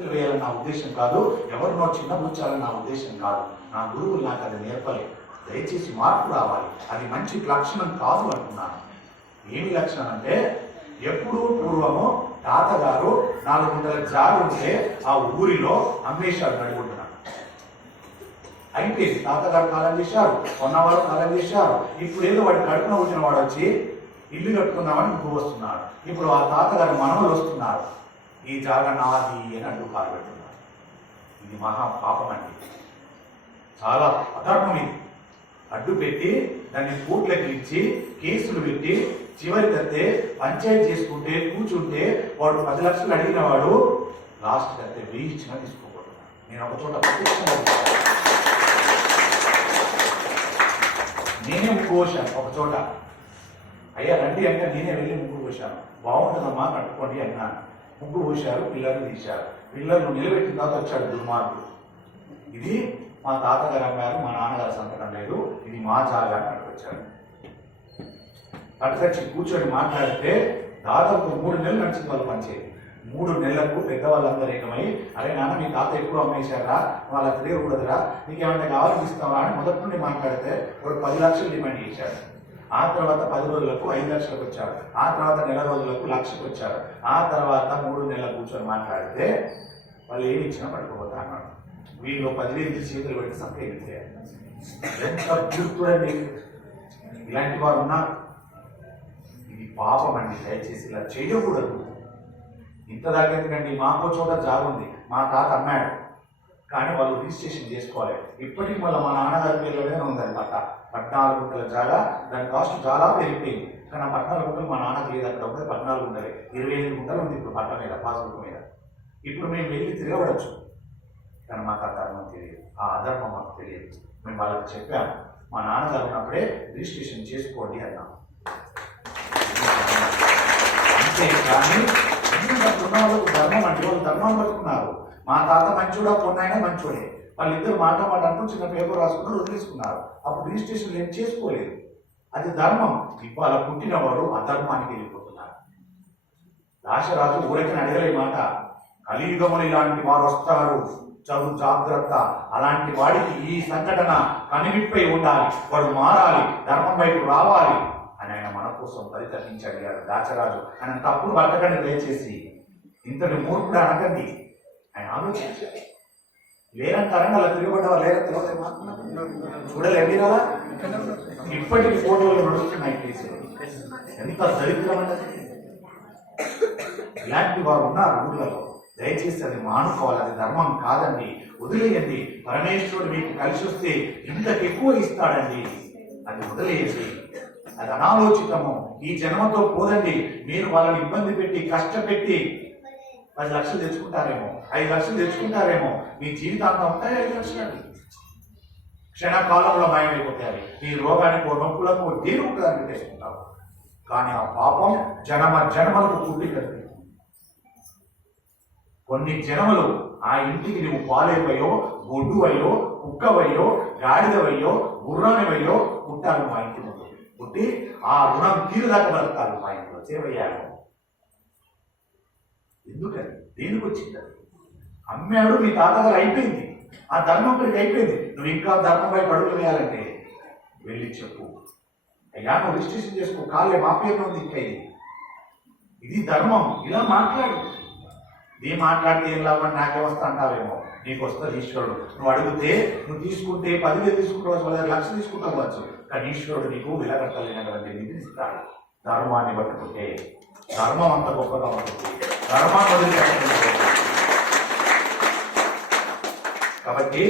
వేయాలని నా ఉద్దేశం కాదు ఎవరినో చిన్నపుచ్చాలని నా ఉద్దేశం కాదు. నా గురువులు నాకు అది నేర్పలేదు. దయచేసి మార్పు రావాలి. అది మంచి లక్షణం కాదు అంటున్నాను. ఏమి లక్షణం అంటే ఎప్పుడూ పూర్వము తాతగారు నాలుగు వందల జాడు ఉంటే ఆ ఊరిలో అమ్మేశాడు నడుగుంటున్నాడు అయిపోయింది. తాతగారు కాలం చేశారు కొన్నవారు కాలం చేశారు. ఇప్పుడు ఏదో వాడి కడుపున వచ్చిన వాడు వచ్చి ఇల్లు కట్టుకుందామని ఇంకో వస్తున్నాడు. ఇప్పుడు ఆ తాతగారు మనవలు వస్తున్నారు. ఈ జాగ నాది అని అడ్డు పాల్పెడుతున్నారు ఇది మహా పాపం అండి. చాలా అధర్మం ఇది. అడ్డు పెట్టి దాన్ని కోట్లకి ఇచ్చి కేసులు పెట్టి చివరి అయితే పంచాయతీ చేసుకుంటే కూర్చుంటే వాడు పది లక్షలు అడిగిన వాడు లాస్ట్ అయితే వెయ్యి ఇచ్చినా నేను ఒక చోట నేనే ముగ్గు పోసాను ఒక చోట. అయ్యా రండి అంటే నేనే వెళ్ళి ముగ్గు పోసాను బాగుంటుందమ్మా కట్టుకోండి అన్నాను. ముగ్గు పోశారు పిల్లల్ని తీశారు. పిల్లలు నిలబెట్టిన తర్వాత వచ్చాడు దుర్మార్గుడు. ఇది మా తాతగారు అమ్మారు మా నాన్నగారు సంతకం లేదు ఇది మా జాగా అని వచ్చారు అటుకొచ్చి కూర్చొని మాట్లాడితే దాదాపు మూడు నెలలు నడిచింది వాళ్ళు పనిచేది మూడు నెలలకు పెద్దవాళ్ళందరూ ఏకమై అరే నాన్న మీ తాత ఎప్పుడు అమ్మేశారా వాళ్ళ తెలియకూడదురా నీకు ఏమైనా కావాలని ఇస్తావా? అని మొదటి నుండి మాట్లాడితే వాడు పది లక్షలు డిమాండ్ చేశాడు. ఆ తర్వాత పది రోజులకు ఐదు లక్షలకు వచ్చారు. ఆ తర్వాత నెల రోజులకు లక్షకు వచ్చారు. ఆ తర్వాత మూడు నెలలు కూర్చొని మాట్లాడితే వాళ్ళు ఏమి ఇచ్చినా పట్టుకోపోతా అన్నాడు వీళ్ళు పదివేలు ఇచ్చి చేతులు పెట్టి సంకేతించే ఎంత చూడండి ఇలాంటి వారు ఉన్నారు. ఇది పాపం అండి. దయచేసి ఇలా చేయకూడదు. ఇంత దాకా ఎందుకండి? మాకో చోట జాగుంది. మా తాత అమ్మాడు. కానీ వాళ్ళు రిజిస్ట్రేషన్ చేసుకోవాలి ఇప్పటికి వాళ్ళ మా నాన్నగారి పేర్లోనే ఉందని పట్ట. పద్నాలుగు గుంటల జాగా దాని కాస్ట్ చాలా పెరిగిపోయింది. కానీ ఆ పద్నాలుగు గుంటలు మా నాన్నకి లేదు అక్కడ ఒకటి పద్నాలుగు గుంటలే. ఇరవై ఐదు గుంటలు ఉంది ఇప్పుడు పట్ట మీద పాస్బుక్ మీద. ఇప్పుడు మేము వెళ్ళి తిరగబడచ్చు. కానీ మాకు ఆ ధర్మం తెలియదు. ఆ అధర్మం మాకు తెలియదు. మేము వాళ్ళకి చెప్పాము. మా నాన్నగారు ఉన్నప్పుడే రిజిస్ట్రేషన్ చేసుకోండి అన్నాం. అంతే కానీ వాళ్ళకు ధర్మం అంటే వాళ్ళు ధర్మం పట్టుకున్నారు మా తాత మంచోడా కొన్నాయన మంచోడే. వాళ్ళిద్దరు మాట మాట అంటూ చిన్న పేపర్ రాసుకుని వదిలేసుకున్నారు. అప్పుడు రిజిస్ట్రేషన్ ఏం చేసుకోలేదు. అది ధర్మం. ఇవాళ పుట్టినవాడు అధర్మానికి వెళ్ళిపోతున్నారు. రాశరాజు ఊరకని అడగలే మాట. కలియుగములు ఇలాంటి వారు వస్తారు. చదువు జాగ్రత్త. అలాంటి వాడికి ఈ సంఘటన కనివిప్పై ఉండాలి. వాడు మారాలి. ధర్మం వైపు రావాలి. అని ఆయన మన కోసం పరితపించి అడిగాడు దాచరాజు ఆయన తప్పుడు పట్టకండి దయచేసి. ఇంతటి మూర్ఖుడు అనకండి. ఆయన ఆలోచించారు లేరంటారని అలా తిరగబడ్డవా లేరా తెలియదు చూడలేదు కదా ఇప్పటికి ఫోటోలు నడుస్తున్నాయి కేసులు. ఎంత దరిద్రం అన్నది ఇలాంటి వారు ఉన్నారు ఊళ్ళలో దయచేసి అది మానుకోవాలి. అది ధర్మం కాదండి. వదిలేయండి. పరమేశ్వరుడు మీకు కలిసి వస్తే ఇంత ఎక్కువ ఇస్తాడండి. అది వదిలేయండి. అది అనాలోచితము. ఈ జన్మతో పోదండి. మీరు వాళ్ళని ఇబ్బంది పెట్టి కష్టపెట్టి పది లక్షలు తెచ్చుకుంటారేమో ఐదు లక్షలు తెచ్చుకుంటారేమో మీ జీవితాంతం అంతా ఐదు లక్షలు క్షణకాలంలో మాయమైపోతాయి ఈ రోగానికి నొప్పులకు దేవుడు ఒకదాన్ని తెచ్చుకుంటారు కానీ ఆ పాపం జనమ జన్మలకు పుట్టినది కొన్ని జనములు ఆ ఇంటికి నువ్వు పాలైపోయో గొడ్డువయ్యో కుక్కవయ్యో గాడిదవయ్యో గుర్రానివయ్యో పుట్టాను మా ఇంటి ముందు. పుట్టి ఆ రుణం తీరుదాకా బ్రతకాలి మా ఇంట్లో. సేవయ్యాను ఎందుకని? దేనికి వచ్చింది అమ్మాడు మీ తాతగారు అయిపోయింది. ఆ ధర్మం ఇక్కడికి అయిపోయింది. నువ్వు ఇంకా ధర్మంపై వైపు వేయాలంటే వెళ్ళి చెప్పు. అయ్యా నువ్వు రిజిస్ట్రేషన్ చేసుకో. కాలే మా పేరు ఉంది ఇంకా ఇది. ఇది ధర్మం. ఇలా మాట్లాడు. నీ మాట్లాడితే ఏం లాభం? నాకే వస్తా అంటావేమో. నీకు వస్తుంది ఈశ్వరుడు. నువ్వు అడిగితే నువ్వు తీసుకుంటే పదివేలు తీసుకుంటావచ్చు పదిహేను లక్షలు తీసుకుంటావచ్చు కానీ ఈశ్వరుడు నీకు విలగట్టలేనటువంటి నిధిని ఇస్తాడు. ధర్మాన్ని పట్టుకుంటే ధర్మం అంత గొప్పగా ఉంటుంది. ధర్మాన్ని వదిలిపెట్టకుండా కాబట్టి